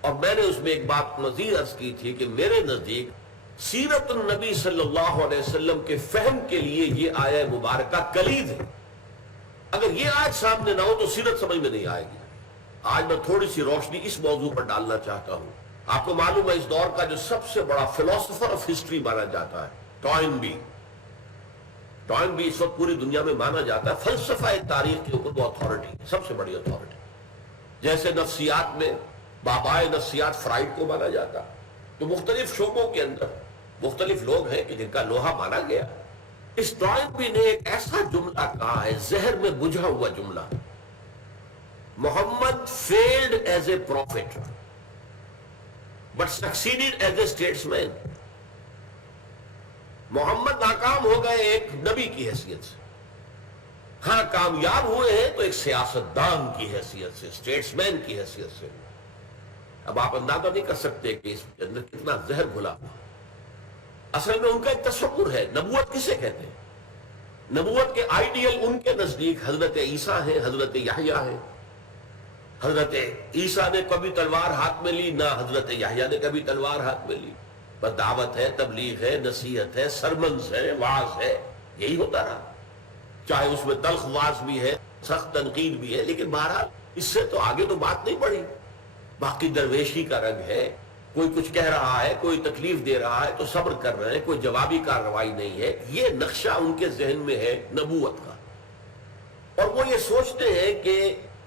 اور میں نے اس میں ایک بات مزید عرض کی تھی کہ میرے نزدیک سیرت النبی صلی اللہ علیہ وسلم کے فہم کے لیے یہ آیہ مبارکہ کلید ہے۔ اگر یہ آیت سامنے نہ ہو تو سیرت سمجھ میں نہیں آئے گی۔ آج میں تھوڑی سی روشنی اس موضوع پر ڈالنا چاہتا ہوں۔ آپ کو معلوم ہے اس دور کا جو سب سے بڑا فلاسفر آف ہسٹری مانا جاتا ہے ٹوائنبی اس وقت پوری دنیا میں مانا جاتا ہے فلسفہ تاریخ کے اوپر وہ اتھارٹی، سب سے بڑی اتھارٹی۔ جیسے نفسیات میں بابائے نفسیات فرائڈ کو مانا جاتا، تو مختلف شعبوں کے اندر مختلف لوگ ہیں کہ جن کا لوہا مانا گیا۔ اس ٹوائنبی نے ایک ایسا جملہ کہا ہے، زہر میں بجھا ہوا جملہ، محمد failed as a prophet but succeeded as a statesman۔ محمد ناکام ہو گئے ایک نبی کی حیثیت سے، ہاں کامیاب ہوئے ہیں تو ایک سیاستدان کی حیثیت سے، اسٹیٹسمین کی حیثیت سے۔ اب آپ اندازہ نہیں کر سکتے کہ اس کے اندر کتنا زہر گھلا ہوا۔ اصل میں ان کا ایک تصور ہے، نبوت کسے کہتے ہیں؟ نبوت کے آئیڈیل ان کے نزدیک حضرت عیسیٰ ہے، حضرت یحییٰ ہے۔ حضرت عیسیٰ نے کبھی تلوار ہاتھ میں لی، نہ حضرت یحییٰ نے کبھی تلوار ہاتھ میں لی۔ بس دعوت ہے، تبلیغ ہے، نصیحت ہے، سرمنز ہے، وعظ ہے، یہی ہوتا رہا۔ چاہے اس میں تلخ وعظ بھی ہے، سخت تنقید بھی ہے، لیکن بہرحال اس سے تو آگے تو بات نہیں بڑھی۔ باقی درویشی کا رنگ ہے، کوئی کچھ کہہ رہا ہے، کوئی تکلیف دے رہا ہے تو صبر کر رہے ہیں، کوئی جوابی کارروائی نہیں ہے. یہ نقشہ ان کے ذہن میں ہے نبوت کا. اور وہ یہ سوچتے ہیں کہ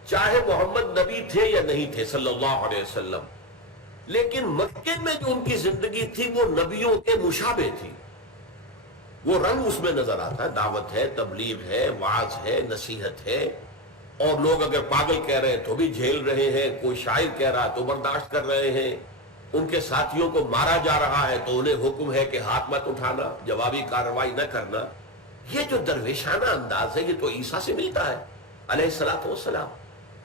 چاہے محمد نبی تھے یا نہیں تھے صلی اللہ علیہ وسلم، لیکن مکے میں جو ان کی زندگی تھی وہ نبیوں کے مشابہ تھی. وہ رنگ اس میں نظر آتا ہے، دعوت ہے، تبلیغ ہے، وعظ ہے، نصیحت ہے. اور لوگ اگر پاگل کہہ رہے ہیں تو بھی جھیل رہے ہیں، کوئی شاعر کہہ رہا ہے تو برداشت کر رہے ہیں. ان کے ساتھیوں کو مارا جا رہا ہے تو انہیں حکم ہے کہ ہاتھ مت اٹھانا، جوابی کارروائی نہ کرنا. یہ جو درویشانہ انداز ہے یہ تو عیسیٰ سے ملتا ہے علیہ الصلوۃ والسلام،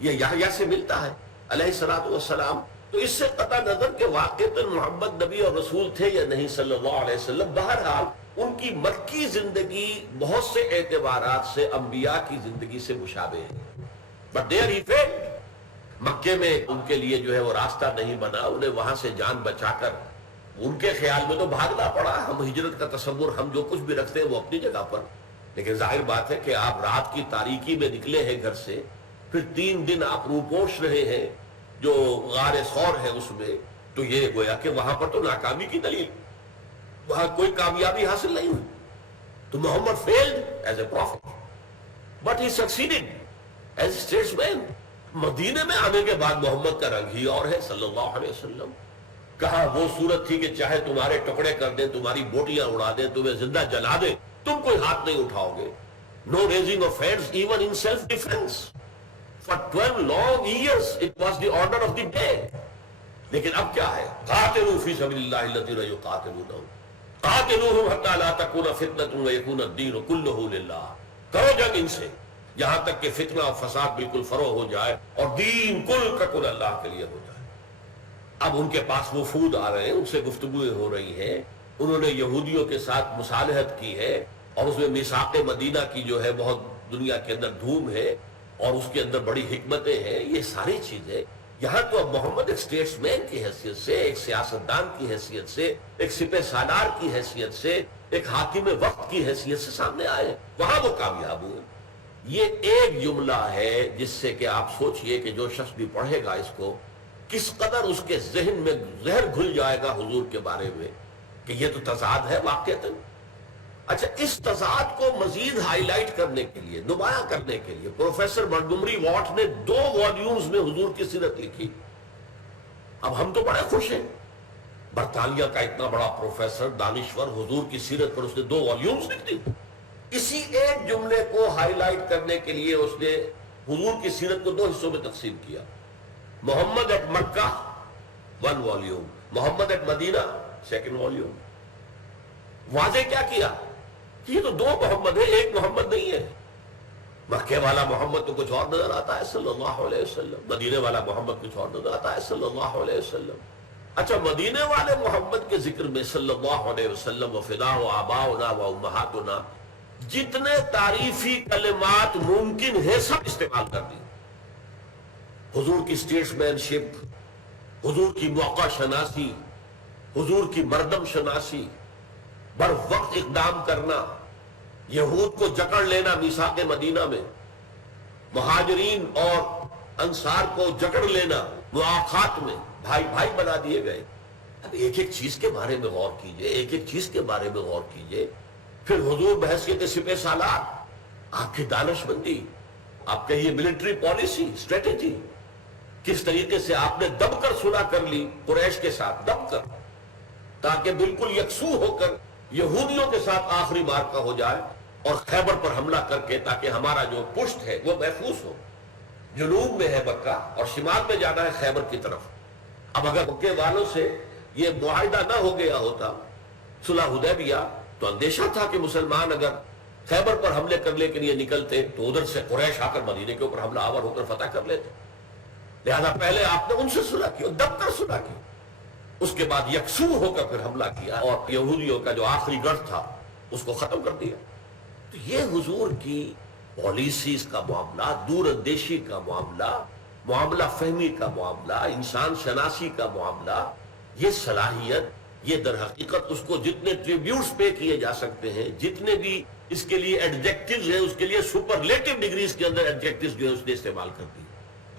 یہ یحییٰ سے ملتا ہے علیہ الصلوۃ والسلام. تو اس سے قطع نظر کہ واقعتاً محمد نبی اور رسول تھے یا نہیں صلی اللہ علیہ وسلم، بہرحال ان کی مکی زندگی بہت سے اعتبارات سے انبیاء کی زندگی سے مشابہ ہے. But there he field. مکے میں ان کے لیے جو ہے وہ راستہ نہیں بنا، انہیں وہاں سے جان بچا کر ان کے خیال میں تو بھاگنا پڑا. ہم ہجرت کا تصور ہم جو کچھ بھی رکھتے ہیں وہ اپنی جگہ پر، لیکن ظاہر بات ہے کہ آپ رات کی تاریکی میں نکلے ہیں گھر سے، پھر 3 دن آپ روپوش رہے ہیں جو غار ثور ہے اس میں، تو یہ گویا کہ وہاں پر تو ناکامی کی دلیل، وہاں کوئی کامیابی حاصل نہیں ہوئی. تو Muhammad failed as a prophet but he succeeded as statesman. مدینے میں آنے کے بعد محمد کا رنگ ہی اور ہے صلی اللہ علیہ وسلم. کہا وہ صورت تھی کہ چاہے تمہارے ٹکڑے کر دیں، تمہاری بوٹیاں اڑا دیں، تمہیں زندہ جلا دیں، تم کوئی ہاتھ نہیں اٹھاؤ گے. No raising of hands even in self defence. For 12 long years it was the order of the day. لیکن اب کیا ہے؟ قاتلوا فی سبیل اللہ الذین یقاتلونہم قاتلوہم حتی لا تکون فتنۃ ویکون الدین کلہ للہ. کرو جنگ ان سے یہاں تک کہ فتنہ اور فساد بالکل فروغ ہو جائے اور دین کل کا کل اللہ کے لیے ہو جائے. اب ان کے پاس وفود آ رہے ہیں، ان سے گفتگویں ہو رہی ہیں. انہوں نے یہودیوں کے ساتھ مصالحت کی ہے اور اس میں میثاق مدینہ کی جو ہے بہت دنیا کے اندر دھوم ہے اور اس کے اندر بڑی حکمتیں ہیں. یہ ساری چیزیں یہاں تو اب محمد ایک اسٹیٹس مین کی حیثیت سے، ایک سیاستدان کی حیثیت سے، ایک سپہ سالار کی حیثیت سے، ایک حاکم وقت کی حیثیت سے سامنے آئے. وہاں وہ کامیاب ہوئے. یہ ایک جملہ ہے جس سے کہ آپ سوچئے کہ جو شخص بھی پڑھے گا اس کو کس قدر اس کے ذہن میں زہر گھل جائے گا حضور کے بارے میں کہ یہ تو تضاد ہے واقعتاً. اچھا، اس تضاد کو مزید ہائی لائٹ کرنے کے لیے، نمایاں کرنے کے لیے پروفیسر منٹگومری واٹ نے 2 والیومز میں حضور کی سیرت لکھی. اب ہم تو بڑے خوش ہیں، برطانیہ کا اتنا بڑا پروفیسر دانشور حضور کی سیرت پر اس نے 2 والیومز لکھ دی. اسی ایک جملے کو ہائی لائٹ کرنے کے لیے اس نے حضور کی سیرت کو 2 حصوں میں تقسیم کیا. Muhammad at Mecca 1 volume, Muhammad at Medina 2nd volume. واضح کیا کیا کہ یہ تو 2 محمد ہے، ایک محمد نہیں ہے. مکے والا محمد تو کچھ اور نظر آتا ہے صلی اللہ علیہ وسلم، مدینے والا محمد کچھ اور نظر آتا ہے صلی اللہ علیہ وسلم. اچھا، مدینے والے محمد کے ذکر میں صلی اللہ علیہ وسلم وفداء آباؤنا و امہاتنا جتنے تعریفی کلمات ممکن ہے سب استعمال کر دی. حضور کی سٹیٹس مین شپ، حضور کی موقع شناسی، حضور کی مردم شناسی، بر وقت اقدام کرنا، یہود کو جکڑ لینا میثاق مدینہ میں، مہاجرین اور انصار کو جکڑ لینا مواخات میں، بھائی بھائی بنا دیے گئے. اب ایک ایک چیز کے بارے میں غور کیجئے، ایک ایک چیز کے بارے میں غور کیجئے. پھر حضور بحیثیت سپہ سالار، آپ کی دانش مندی، آپ کہیے ملٹری پالیسی، اسٹریٹجی، کس طریقے سے آپ نے دب کر صلح کر لی قریش کے ساتھ، دب کر، تاکہ بالکل یکسو ہو کر یہودیوں کے ساتھ آخری مارکہ ہو جائے اور خیبر پر حملہ کر کے تاکہ ہمارا جو پشت ہے وہ محفوظ ہو. جنوب میں ہے مکہ اور شمال میں جانا ہے خیبر کی طرف. اب اگر مکے والوں سے یہ معاہدہ نہ ہو گیا ہوتا صلح حدیبیہ تو اندیشہ تھا کہ مسلمان اگر خیبر پر حملے کرنے کے لیے نکلتے تو ادھر سے قریش آ کر مدینے کے اوپر حملہ آور ہو کر فتح کر لیتے. لہذا پہلے آپ نے ان سے صلح کی اور دب کر صلح کی، اس کے بعد یکسو ہو کر پھر حملہ کیا اور یہودیوں کا جو آخری گڑھ تھا اس کو ختم کر دیا. تو یہ حضور کی پالیسیز کا معاملہ، دور اندیشی کا معاملہ، معاملہ فہمی کا معاملہ، انسان شناسی کا معاملہ، یہ صلاحیت، یہ در حقیقت اس کو جتنے ٹریبیوٹس پے کیے جا سکتے ہیں، جتنے بھی اس کے لیے ایڈجیکٹیوز ہیں، اس کے لیے سپرلیٹو ڈگریز کے اندر ایڈجیکٹیوز جو ہے اس نے استعمال کر دی.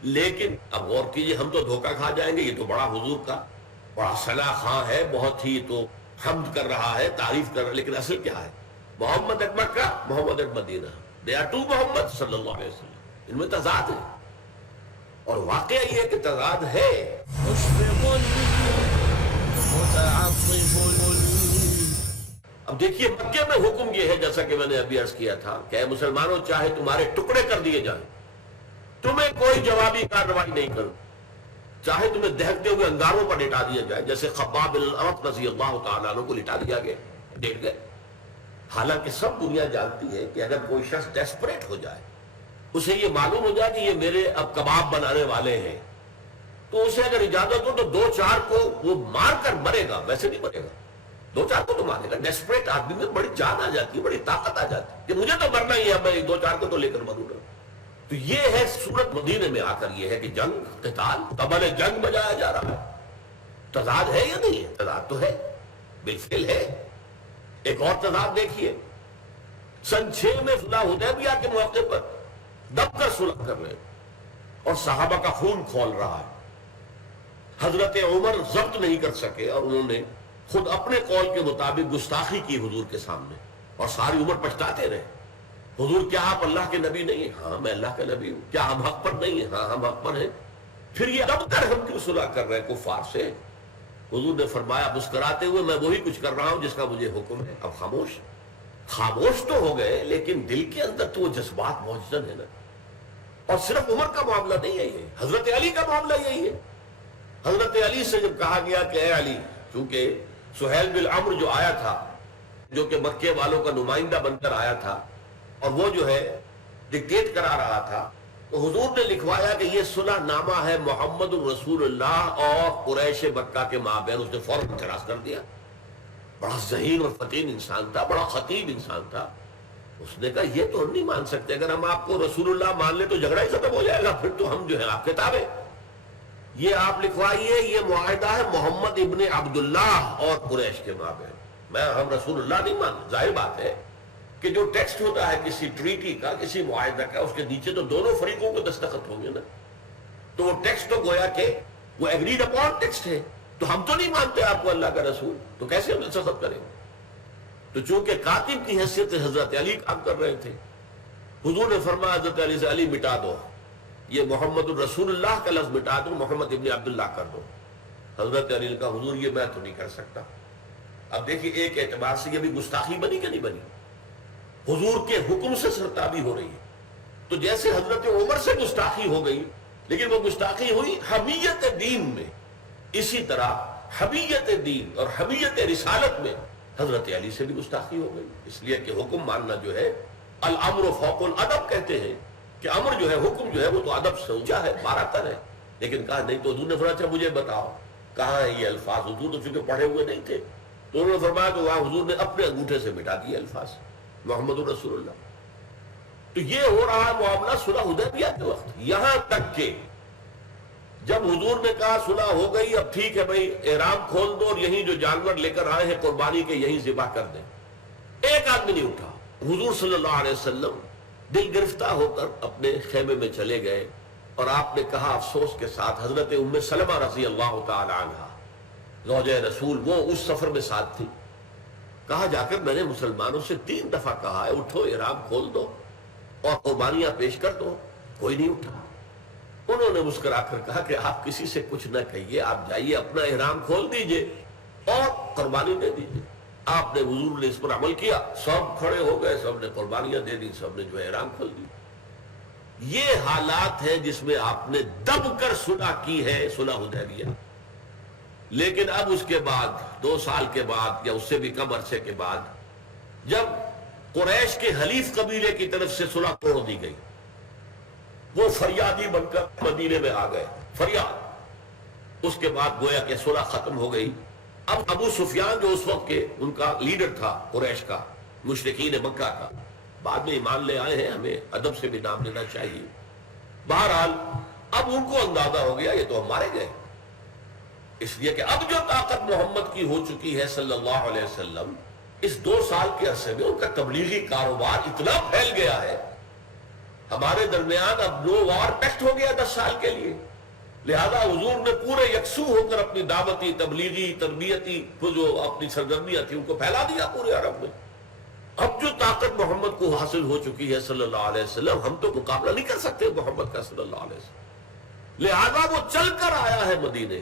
لیکن اب غور کیجئے، ہم تو دھوکہ کھا جائیں گے، یہ تو بڑا حضور کا بڑا صلاح خواں ہے، بہت ہی تو حمد کر رہا ہے، تعریف کر رہا ہے، لیکن اصل کیا ہے؟ Muhammad at Mecca, Muhammad at Medina, they are two Muhammad صلی اللہ علیہ وسلم، ان میں تضاد ہے، اور واقعہ یہ ہے کہ تضاد ہے۔ مشفق متعطف۔ اب دیکھیے مکے میں حکم یہ ہے، جیسا کہ میں نے ابھی عرض کیا تھا، کہ اے مسلمانوں چاہے تمہارے ٹکڑے کر دیے جائیں، تمہیں کوئی جوابی کارروائی نہیں کروں، چاہے تمہیں دہکتے ہوئے انگاروں پر لٹا دیا جائے، جیسے خباب بن الارت رضی اللہ تعالیٰ عنہ کو لٹا دیا گیا، ڈیٹ گئے۔ حالانکہ سب دنیا جانتی ہے کہ اگر کوئی شخص ڈیسپریٹ ہو جائے، اسے یہ معلوم ہو جائے کہ یہ میرے اب کباب بنانے والے ہیں، تو اسے اگر اجازت ہو تو دو چار کو وہ مار کر مرے گا، ویسے نہیں مرے گا، دو چار کو تو مارے گا۔ ڈیسپریٹ آدمی میں بڑی جان آ جاتی ہے، بڑی طاقت آ جاتی ہے کہ مجھے تو مرنا ہی ہے، میں دو چار کو تو لے کر مروں گا۔ تو یہ ہے صورت مدینے میں آ کر، یہ ہے کہ جنگ، قتال، طبل جنگ بجایا جا رہا ہے۔ تضاد ہے یا نہیں ہے؟ تضاد تو ہے، بالفعل ہے۔ ایک اور تضاد دیکھیے، سن 6 میں صلح حدیبیہ کے موقع پر دب کر صلح کر رہے ہیں اور صحابہ کا خون کھول رہا ہے۔ حضرت عمر ضبط نہیں کر سکے اور انہوں نے خود اپنے قول کے مطابق گستاخی کی حضور کے سامنے، اور ساری عمر پچھتاتے رہے۔ حضور کیا آپ اللہ کے نبی نہیں ہیں؟ ہاں میں اللہ کا نبی ہوں۔ کیا ہم حق پر نہیں ہیں؟ ہاں ہم حق پر ہیں۔ پھر یہ دب کر ہم کیوں صلح کر رہے ہیں کفار سے؟ حضور نے فرمایا مسکراتے ہوئے، میں وہی کچھ کر رہا ہوں جس کا مجھے حکم ہے۔ اب خاموش، خاموش تو ہو گئے، لیکن دل کے اندر تو وہ جذبات موجود ہیں نا۔ اور صرف عمر کا معاملہ نہیں ہے، یہ حضرت علی کا معاملہ یہی ہے۔ حضرت علی سے جب کہا گیا کہ اے علی، چونکہ سہیل بن عمرو جو آیا تھا، جو کہ مکے والوں کا نمائندہ بن کر آیا تھا، اور وہ جو ہے ڈکٹیٹ کرا رہا تھا، تو حضور نے لکھوایا کہ یہ صلح نامہ ہے محمد الرسول اللہ اور قریش مکہ کے مابین۔ اس نے فوراً اعتراض کر دیا۔ بڑا ذہین اور فطین انسان تھا، بڑا خطیب انسان تھا۔ اس نے کہا یہ تو ہم نہیں مان سکتے، اگر ہم آپ کو رسول اللہ مان لیں تو جھگڑا ہی ختم ہو جائے گا، پھر تو ہم جو ہے آپ کے تابع۔ یہ آپ لکھوائیے، یہ معاہدہ ہے محمد ابن عبداللہ اور قریش کے مابین۔ ہم رسول اللہ نہیں مان۔ ظاہر بات ہے کہ جو ٹیکسٹ ہوتا ہے کسی ٹریٹی کا، کسی معاہدہ کا، اس کے نیچے تو دونوں فریقوں کو دستخط ہوں گے نا، تو وہ ٹیکسٹ تو گویا کہ وہ ایگریڈ اپون ٹیکسٹ ہے، تو ہم تو نہیں مانتے آپ کو اللہ کا رسول، تو کیسے ہم دستخط کریں؟ تو چونکہ کاتب کی حیثیت سے حضرت علی کام کر رہے تھے، حضور نے فرمایا حضرت علی سے، علی مٹا دو، یہ محمد الرسول اللہ کا لفظ مٹا دو، محمد ابن عبداللہ کر دو۔ حضرت علی نے کہا حضور یہ میں تو نہیں کر سکتا۔ اب دیکھیے ایک اعتبار سے یہ بھی گستاخی بنی کہ نہیں بنی؟ حضور کے حکم سے سرتابی ہو رہی ہے۔ تو جیسے حضرت عمر سے گستاخی ہو گئی، لیکن وہ گستاخی ہوئی حمیت دین میں، اسی طرح حمیت دین اور حمیت رسالت میں حضرت علی سے بھی گستاخی ہو گئی، اس لیے کہ حکم ماننا جو ہے الامر فوق الادب کہتے ہیں، کہ امر جو ہے، حکم جو ہے وہ تو ادب سے اونچا ہے، باراتر ہے۔ لیکن کہا نہیں، تو حضور نے فرمایا مجھے بتاؤ کہاں ہے یہ الفاظ؟ حضور تو چونکہ پڑھے ہوئے نہیں تھے، تو انہوں نے فرمایا کہ وہاں حضور نے اپنے انگوٹھے سے مٹا دیے الفاظ محمد الرسول اللہ۔ تو یہ ہو رہا معاملہ صلح حدیبیہ کے وقت، یہاں تک کہ جب حضور نے کہا صلح ہو گئی، اب ٹھیک ہے بھائی احرام کھول دو اور یہیں جو جانور لے کر آئے ہیں قربانی کے یہیں ذبح کر دیں، ایک آدمی نہیں اٹھا۔ حضور صلی اللہ علیہ وسلم دل گرفتہ ہو کر اپنے خیمے میں چلے گئے، اور آپ نے کہا افسوس کے ساتھ، حضرت ام سلمہ رضی اللہ تعالی عنہ زوجہ رسول، وہ اس سفر میں ساتھ تھی، کہا جا کر میں نے مسلمانوں سے 3 دفعہ کہا ہے اٹھو احرام کھول دو اور قربانیاں پیش کر دو، کوئی نہیں اٹھا۔ انہوں نے مسکرا کر کہا کہ آپ کسی سے کچھ نہ کہیے، آپ جائیے اپنا احرام کھول دیجئے اور قربانی دے دیجئے۔ آپ نے، حضور نے اس پر عمل کیا، سب کھڑے ہو گئے، سب نے قربانیاں دے دی، سب نے جو ہے احرام کھول دی۔ یہ حالات ہے جس میں آپ نے دب کر صلح کی ہے، صلح حدیبیہ۔ لیکن اب اس کے بعد 2 سال کے بعد یا اس سے بھی کم عرصے کے بعد، جب قریش کے حلیف قبیلے کی طرف سے صلح توڑ دی گئی، وہ فریادی بن کر مدینے میں آ گئے، فریاد۔ اس کے بعد گویا کہ صلح ختم ہو گئی۔ اب ابو سفیان جو اس وقت کے ان کا لیڈر تھا قریش کا، مشرکین مکہ کا، بعد میں ایمان لے آئے ہیں، ہمیں ادب سے بھی نام لینا چاہیے۔ بہرحال اب ان کو اندازہ ہو گیا یہ تو ہم مارے گئے، اس لیے کہ اب جو طاقت محمد کی ہو چکی ہے صلی اللہ علیہ وسلم، اس 2 سال کے عرصے میں ان کا تبلیغی کاروبار اتنا پھیل گیا ہے، ہمارے درمیان اب نو وار پیکٹ ہو گیا 10 سال کے لیے۔ لہذا حضور نے پورے یکسو ہو کر اپنی دعوتی تبلیغی تربیتی وہ جو اپنی سرگرمیاں تھیں ان کو پھیلا دیا پورے عرب میں. اب جو طاقت محمد کو حاصل ہو چکی ہے صلی اللہ علیہ وسلم، ہم تو مقابلہ نہیں کر سکتے محمد کا صلی اللہ علیہ وسلم. لہذا وہ چل کر آیا ہے مدینے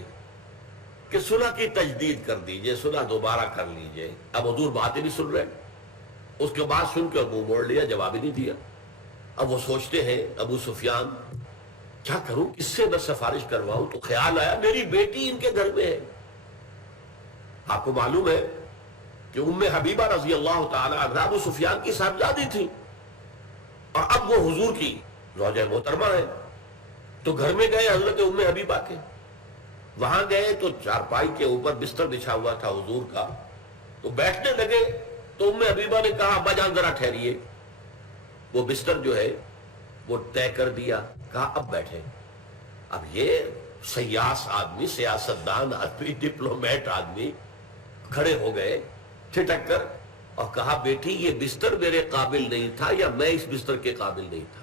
کہ صلح کی تجدید کر دیجئے، صلح دوبارہ کر لیجئے. اب حضور باتیں بھی سن رہے ہیں. اس کے بعد سن کر منہ موڑ لیا، جواب ہی نہیں دیا. اب وہ سوچتے ہیں ابو سفیان کیا کروں، کس سے میں سفارش کرواؤں؟ تو خیال آیا میری بیٹی ان کے گھر میں ہے. آپ کو معلوم ہے کہ ام حبیبہ رضی اللہ تعالی عنہ ابو سفیان کی صاحبزادی تھی اور اب وہ حضور کی زوجہ محترمہ ہے. تو گھر میں گئے حضرت ام حبیبہ کے، وہاں گئے تو چارپائی کے اوپر بستر بچھا ہوا تھا حضور کا. تو بیٹھنے لگے تو ام حبیبہ نے کہا ابا جان ذرا ٹھہریے. وہ بستر جو ہے وہ طے کر دیا، کہا اب بیٹھے. اب یہ سیاس آدمی، سیاستدان آدمی، ڈپلومیٹ آدمی کھڑے ہو گئے ٹھٹک کر اور کہا بیٹی یہ بستر میرے قابل نہیں تھا یا میں اس بستر کے قابل نہیں تھا؟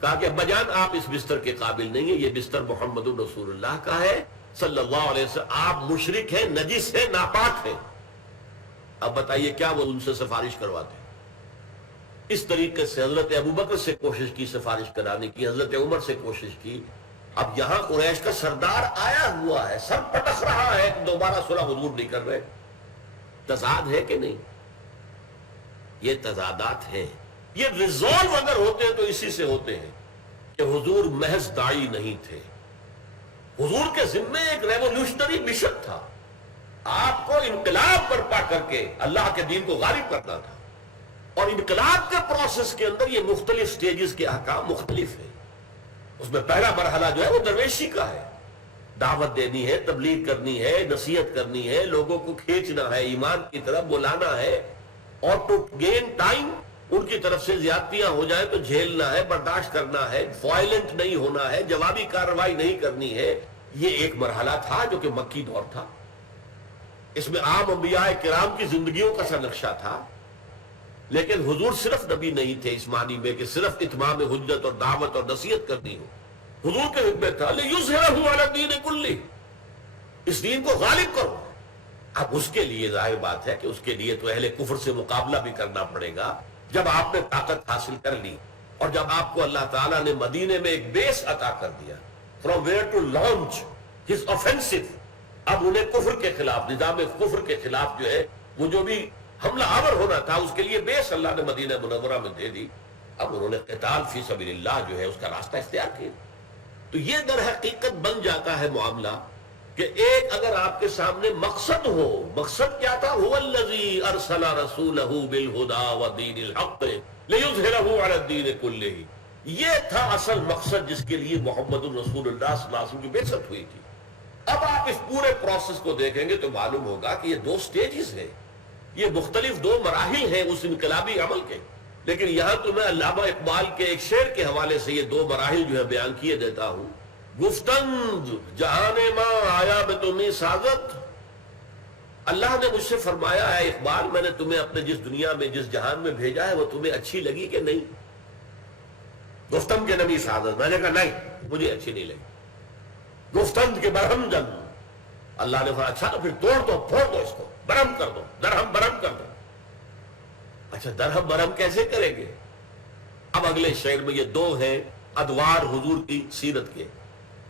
کہا کہ ابا جان آپ اس بستر کے قابل نہیں ہیں، یہ بستر محمد رسول اللہ کا ہے صلی اللہ علیہ وسلم. آپ مشرک ہیں، نجس ہیں، ناپاک ہیں. اب بتائیے کیا وہ ان سے سفارش کرواتے ہیں؟ اس طریقے سے حضرت ابوبکر سے کوشش کی سفارش کرانے کی، حضرت عمر سے کوشش کی. اب یہاں قریش کا سردار آیا ہوا ہے، سر پٹک رہا ہے کہ دوبارہ صلح حضور نہیں کر رہے. تضاد ہے کہ نہیں؟ یہ تضادات ہیں. یہ ریزولو اگر ہوتے ہیں تو اسی سے ہوتے ہیں کہ حضور محض داعی نہیں تھے. حضور کے ذمے ایک ریولوشنری مشن تھا. آپ کو انقلاب برپا کر کے اللہ کے دین کو غالب کرنا تھا. اور انقلاب کے پروسیس کے اندر یہ مختلف سٹیجز کے احکام مختلف ہیں. اس میں پہلا مرحلہ جو ہے وہ درویشی کا ہے. دعوت دینی ہے، تبلیغ کرنی ہے، نصیحت کرنی ہے، لوگوں کو کھینچنا ہے، ایمان کی طرف بلانا ہے. اور ٹو گین ٹائم ان کی طرف سے زیادتیاں ہو جائیں تو جھیلنا ہے، برداشت کرنا ہے، وائلنٹ نہیں ہونا ہے، جوابی کارروائی نہیں کرنی ہے. یہ ایک مرحلہ تھا جو کہ مکی دور تھا. اس میں عام انبیاء کرام کی زندگیوں کا سا نقشہ تھا. لیکن حضور صرف نبی نہیں تھے اس معنی میں کہ صرف اتمام حجت اور دعوت اور نصیحت کرنی ہو. حضور کے حکم تھا لِيُظْهِرَهُ عَلَى الدِّينِ كُلِّهِ، اس دین کو غالب کرو. اب اس کے لیے ظاہر بات ہے کہ اس کے لیے تو اہل کفر سے مقابلہ بھی کرنا پڑے گا. جب آپ نے طاقت حاصل کر لی اور جب آپ کو اللہ تعالیٰ نے مدینے میں ایک بیس عطا کر دیا from where to launch his offensive, اب انہیں کفر کے خلاف، نظام کفر کے خلاف جو ہے وہ جو بھی حملہ آور ہونا تھا اس کے لیے بیس اللہ نے مدینہ منورہ میں دے دی. اب انہوں نے قتال فی سبیل اللہ جو ہے اس کا راستہ اختیار کیا. تو یہ در حقیقت بن جاتا ہے معاملہ کہ ایک اگر آپ کے سامنے مقصد ہو، مقصد کیا تھا؟ هو الذی ارسل رسولہ بالہدی ودین الحق لیظہرہ علی الدین کلہ. یہ تھا اصل مقصد جس کے لیے محمد الرسول اللہ صلی اللہ علیہ وسلم کی بعثت ہوئی تھی. اب آپ اس پورے پروسیس کو دیکھیں گے تو معلوم ہوگا کہ یہ دو سٹیجز ہیں، یہ مختلف دو مراحل ہیں اس انقلابی عمل کے. لیکن یہاں تو میں علامہ اقبال کے ایک شعر کے حوالے سے یہ دو مراحل جو ہے بیان کیے دیتا ہوں. گفتند جہان ماں آیا بے تمہیں سازت، اللہ نے مجھ سے فرمایا ہے اقبال میں نے تمہیں اپنے جس دنیا میں جس جہان میں بھیجا ہے وہ تمہیں اچھی لگی کہ نہیں؟ گفتند کے نبی سازت، میں نے کہا نہیں مجھے اچھی نہیں لگی. گفتند کے برہم جن، اللہ نے فرمایا اچھا تو پھر توڑ دو، پھوڑ دو، اس کو برہم کر دو، درہم برہم کر دو. اچھا درہم برہم کیسے کریں گے؟ اب اگلے شعر میں یہ دو ہیں ادوار حضور کی سیرت کے.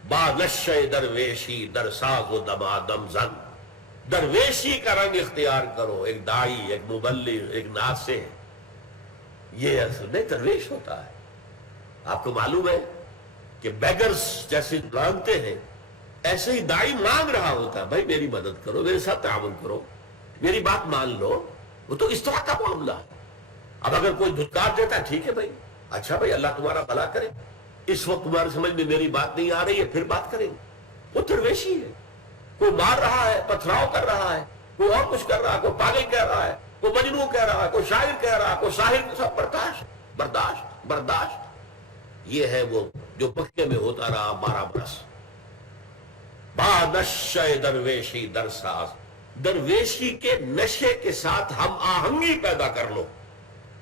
با نشے درویشی در ساز و دمادم زن، درویشی کا رنگ اختیار کرو، ایک داعی، ایک مبلغ، ایک ناصح. یہ اصل میں درویش ہوتا ہے. آپ کو معلوم ہے کہ بیگرز جیسے مانگتے ہیں ایسے ہی داعی مانگ رہا ہوتا ہے، بھائی میری مدد کرو، میرے ساتھ تعاون کرو، میری بات مان لو. وہ تو اس طرح کا معاملہ ہے. اب اگر کوئی دھتکار دیتا ہے ٹھیک ہے بھائی، اچھا بھائی اللہ تمہارا بھلا کرے، اس وقت تمہاری سمجھ میں میری بات نہیں آ رہی ہے، پھر بات کریں گے. وہ درویشی ہے. کوئی مار رہا ہے، پتھراؤ کر رہا ہے، کوئی اور کچھ کر رہا ہے، کوئی پاگل کہہ رہا ہے، کوئی مجنون کہہ رہا ہے، کوئی شاعر کہہ رہا ہے، کوئی ساحر، سب برداشت برداشت برداشت. یہ ہے وہ جو مکے میں ہوتا رہا 12 برس. با نشے درویشی در ساز، درویشی کے نشے کے ساتھ ہم آہنگی پیدا کر لو.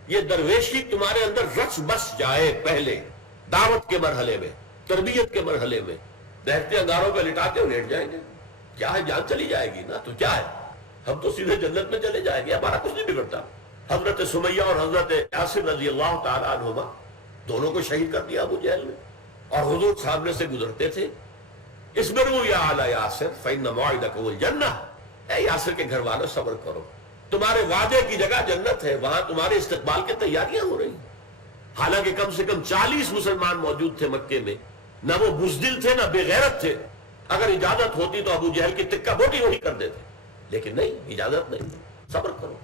یہ درویشی تمہارے اندر رچ بس جائے پہلے دعوت کے مرحلے میں. تربیت کے مرحلے میں بہتے انگاروں پہ لٹاتے ہو لیٹ جائیں گے، کیا ہے جان چلی جائے گی نا، تو کیا ہے ہم تو سیدھے جنت میں چلے جائیں گے، ہمارا کچھ نہیں بگڑتا۔ حضرت سمیہ اور حضرت یاسر رضی اللہ تعالیٰ عنہما دونوں کو شہید کر دیا ابو جہل نے، اور حضور سامنے سے گزرتے تھے، اصبروا یا آل یاسر فإن موعدکم الجنہ، اے یاسر کے گھر والوں صبر کرو، تمہارے وعدے کی جگہ جنت ہے، وہاں تمہارے استقبال کی تیاریاں ہو رہی ہیں۔ حالانکہ کم سے کم 40 مسلمان موجود تھے مکے میں، نہ وہ بزدل تھے نہ بے غیرت تھے، اگر اجازت ہوتی تو ابو جہل کی تکہ بوٹی وہی کر دیتے، لیکن نہیں، اجازت نہیں، صبر کرو،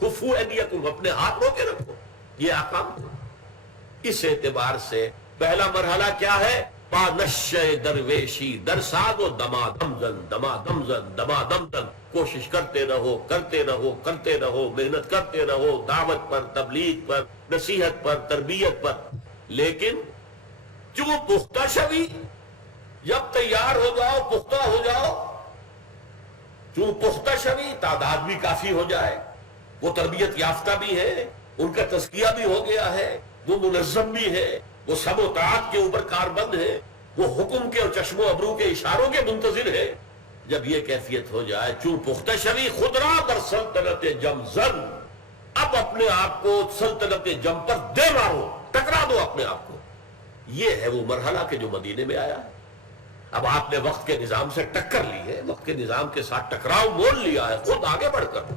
کفو ایدیکم، اپنے ہاتھ رو کے رکھو، یہ احکام تھے۔ اس اعتبار سے پہلا مرحلہ کیا ہے؟ پانشہ درویشی، درساد و دما دم زن، دما دم زن، دما دم زن، کوشش کرتے رہو کرتے رہو کرتے رہو، محنت کرتے رہو دعوت پر، تبلیغ پر، نصیحت پر، تربیت پر، لیکن جو پختہ شوی، جب تیار ہو جاؤ، پختہ ہو جاؤ، جو پختہ شوی تعداد بھی کافی ہو جائے، وہ تربیت یافتہ بھی ہے، ان کا تزکیہ بھی ہو گیا ہے، وہ منظم بھی ہے، وہ سب و طاعت کے اوپر کاربند ہے، وہ حکم کے اور چشم و ابرو کے اشاروں کے منتظر ہے، جب یہ کیفیت ہو جائے، چون پختہ شوی خدرا در سلطنت جم زن، اب اپنے آپ کو سلطنت جم پر دے مارو، ٹکرا دو اپنے آپ کو۔ یہ ہے وہ مرحلہ کہ جو مدینے میں آیا ہے۔ اب آپ نے وقت کے نظام سے ٹکر لی ہے، وقت کے نظام کے ساتھ ٹکراؤ مول لیا ہے، خود آگے بڑھ کر۔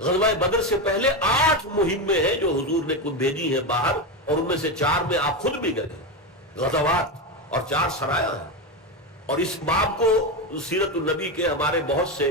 غزوہ بدر سے پہلے 8 مہمیں ہیں جو حضور نے خود بھیجی ہیں باہر، اور ان میں سے 4 میں آپ خود بھی گئے، غزوات، اور 4 سرایا ہیں۔ اور اس باب کو سیرت النبی کے ہمارے بہت سے